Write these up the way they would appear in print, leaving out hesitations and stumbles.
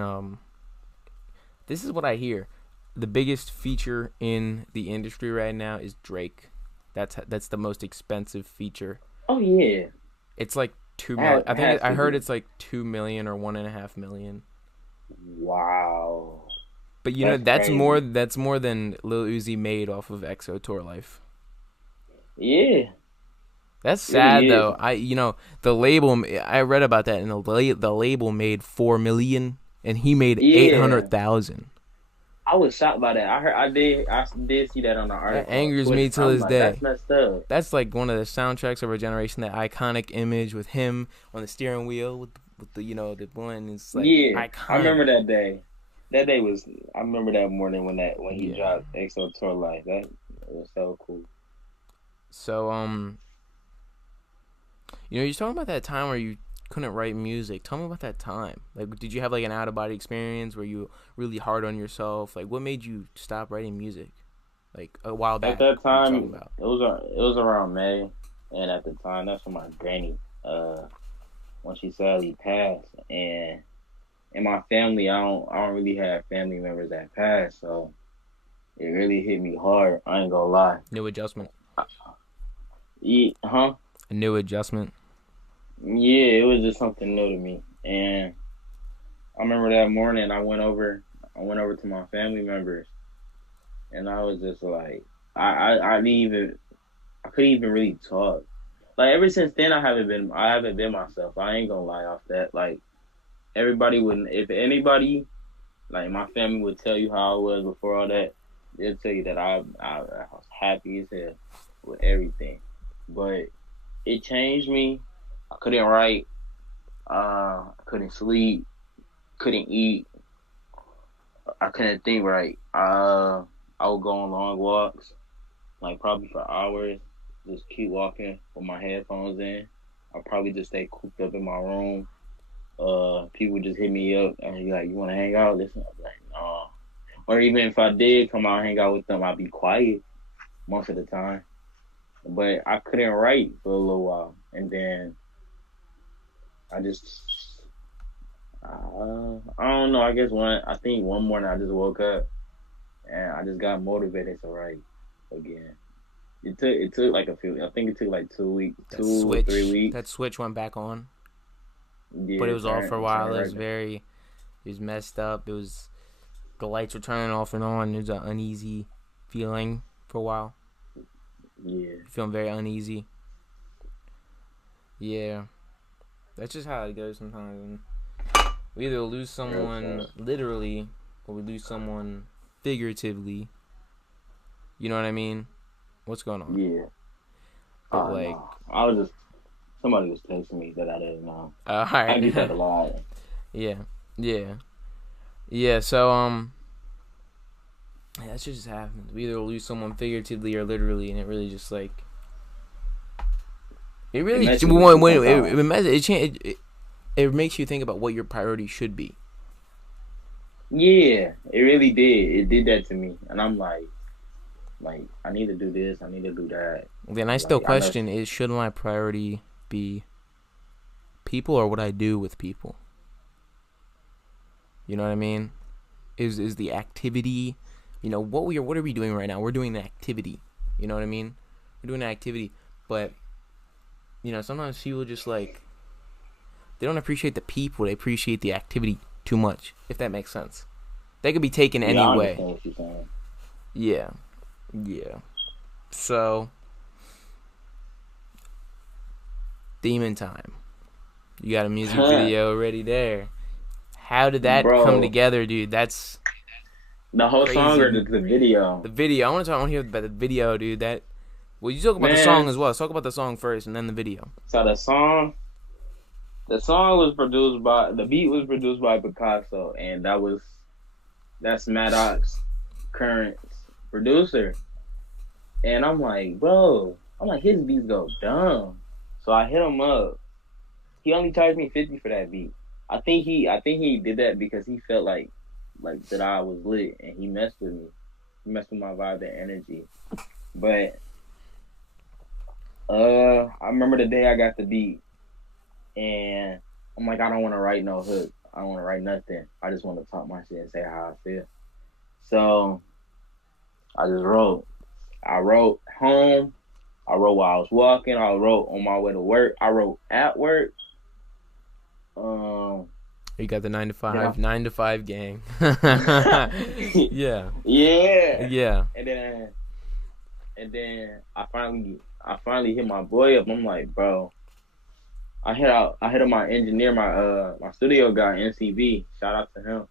in this is what I hear. The biggest feature in the industry right now is Drake. That's the most expensive feature. Oh yeah, It's like 2 million. has I to heard be. it's like 2 million or 1.5 million. Wow, But that's more crazy. than Lil Uzi made off of EXO Tour Life. Yeah, That's really sad is. though. The label. I read about that, and the label made 4 million, and he made eight Yeah, hundred thousand. I was shocked by that. I did see that on an That article on angers me Twitter. I till was this like, that's day. messed up. That's like one of the soundtracks of our generation. That iconic image with him on the steering wheel with the the one. It's like Yeah, I iconic. remember that day. That day was. I remember that morning when he Yeah. dropped EXO Tour Life. That was so cool. So you're talking about that time where you couldn't write music. Tell me about that time. Like, did you have like an out of body experience where you were really hard on yourself? Like, what made you stop writing music? Like a while At back, that you're time, talking about. it was around May, and at the time, that's when my granny, when she sadly passed, and in my family, I don't really have family members that passed, so it really hit me hard. I ain't gonna lie. New adjustment. Huh? A new adjustment. Yeah, it was just something new to me, and I remember that morning I went over to my family members, and I was just like, I didn't even, I couldn't even really talk. Like ever since then, I haven't been myself. I ain't gonna lie off that. Like everybody would, if anybody, like my family would tell you how I was before all that, they'll tell you that I was happy as hell with everything. But it changed me. I couldn't write. I couldn't sleep. Couldn't eat. I couldn't think right. I would go on long walks, like probably for hours. Just keep walking with my headphones in. I'll probably just stay cooped up in my room. People just hit me up and be like, "You want to hang out?" Listen, I'm like, "No." Or even if I did come out and hang out with them, I'd be quiet most of the time. But I couldn't write for a little while, and then I just, I don't know. I think one morning I just woke up and I just got motivated to write again. It took like a few. I think it took like 2 weeks, two or three That weeks. switch went back on, but Yeah, it it was off turned for a it while. turned right. It was messed up. It was the lights were turning off and on. It was an uneasy feeling for a while. Yeah, Feeling very uneasy. Yeah, that's just how it goes sometimes. And we either lose real talk. someone literally, or we lose someone figuratively. You know what I mean? What's going on? Yeah. But Oh like, no, I was just somebody was texting me that I didn't know. all I get right, that a lot. yeah, yeah, yeah. So yeah, that shit just happens. We either lose someone figuratively or literally, and it really just like it It really messes with you sometimes. it makes you think about what your priority should be. Yeah, it really did. It did that to me, and I'm like I need to do this. I need to do that. Then I still Like I know. question: is should my priority be people or what I do with people? You know what I mean? Is the activity, what are we doing right now? We're doing an activity. You know what I mean? We're doing an activity, but sometimes people just like they don't appreciate the people. They appreciate the activity too much. If that makes sense, they could be taken Yeah, any I way. understand what you're saying. Yeah, yeah. So, Demon Time. You got a music video already there. How did that come Bro, together, dude? That's the whole song or crazy. the video, The video. I want to hear about the video, dude. Well, you talk about the song man. as well. Let's talk about the song first, and then the video. So the song was produced by the beat was produced by Picasso, and that's Maddox current producer. And I'm like, bro, his beats go dumb. So I hit him up. He only charged me 50 for that beat. I think he did that because he felt like that I was lit and he messed with me. He messed with my vibe and energy. But I remember the day I got the beat and I'm like, I don't want to write no hook. I don't want to write nothing. I just want to talk my shit and say how I feel. So I just wrote. I wrote home. I wrote while I was walking. I wrote on my way to work. I wrote at work. Um, You got the then 9 to 5 gang. I, Yeah. yeah, Yeah. and then I finally hit my boy up. I'm like, bro, I hit up my engineer, my studio guy, NCV. Shout out to him.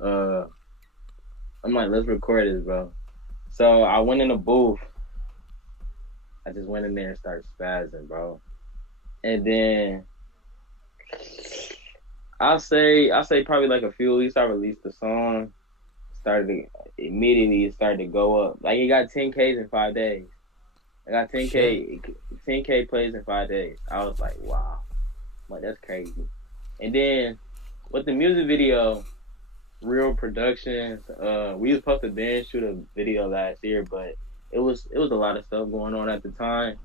Uh, I'm like, let's record this, bro. So I went in the booth. I just went in there and started spazzing, bro. And then I say probably like a few weeks I released the song. Started to, immediately it started to go up. Like it got 10Ks in 5 days. I got Shit. 10K plays in 5 days. I was like, wow, like that's crazy. And then with the music video, Real Productions, we was supposed to then shoot a video last year, but it was a lot of stuff going on at the time.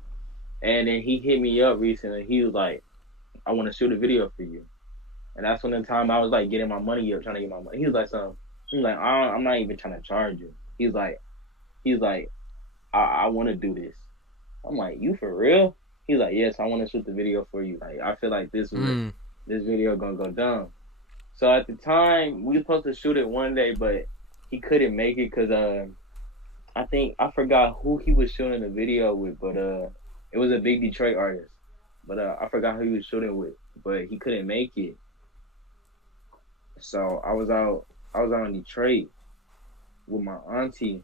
And then he hit me up recently. He was like, I want to shoot a video for you. And that's when the time I was like getting my money up, trying to get my money. He was like, "Son," he was like, I'm not even trying to charge you." He's like, I want to do this. I'm like, you for real? He's like, yes, I want to shoot the video for you. Like, I feel like Mm. this video gonna go down. So at the time, we were supposed to shoot it one day, but he couldn't make it because I think I forgot who he was shooting the video with, but it was a big Detroit artist. But I forgot who he was shooting with, but he couldn't make it. So I was out in Detroit with my auntie,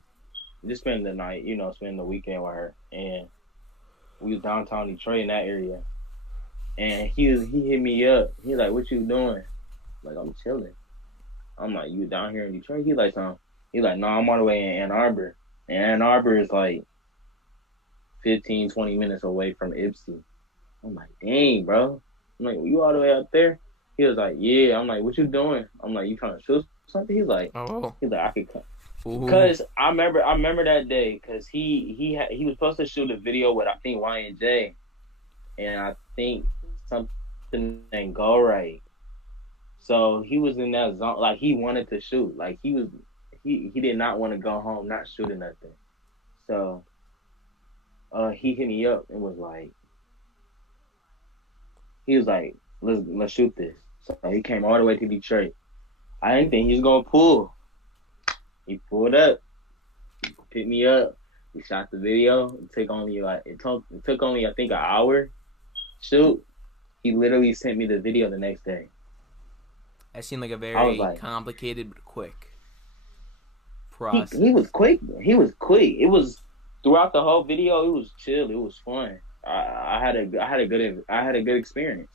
just spending the night, spending the weekend with her, and we was downtown Detroit in that area. And he hit me up. He's like, "What you doing?" Like, I'm chilling. I'm like, "You down here in Detroit?" He's like, "Son." He's like, "No, I'm all the way in Ann Arbor." And Ann Arbor is like 15, 20 minutes away from Ypsi. I'm like, "Dang, bro." I'm like, "You all the way up there?" He was like, "Yeah." I'm like, "What you doing?" I'm like, "You trying to shoot something?" Oh. He's like, "I could come." Ooh. Cause I remember that day. Cause he was supposed to shoot a video with I think Y and I think something didn't go right. So he was in that zone. Like he wanted to shoot. Like he did not want to go home not shooting nothing. So he hit me up and he was like, let's shoot this. So he came all the way to Detroit. I didn't think he was gonna pull. He pulled up, picked me up. We shot the video. It took only I think an hour shoot. He literally sent me the video the next day. That seemed like a I was very like, complicated but quick he was process. quick. He was quick. It was throughout the whole video. It was chill. It was fun. I had a good experience.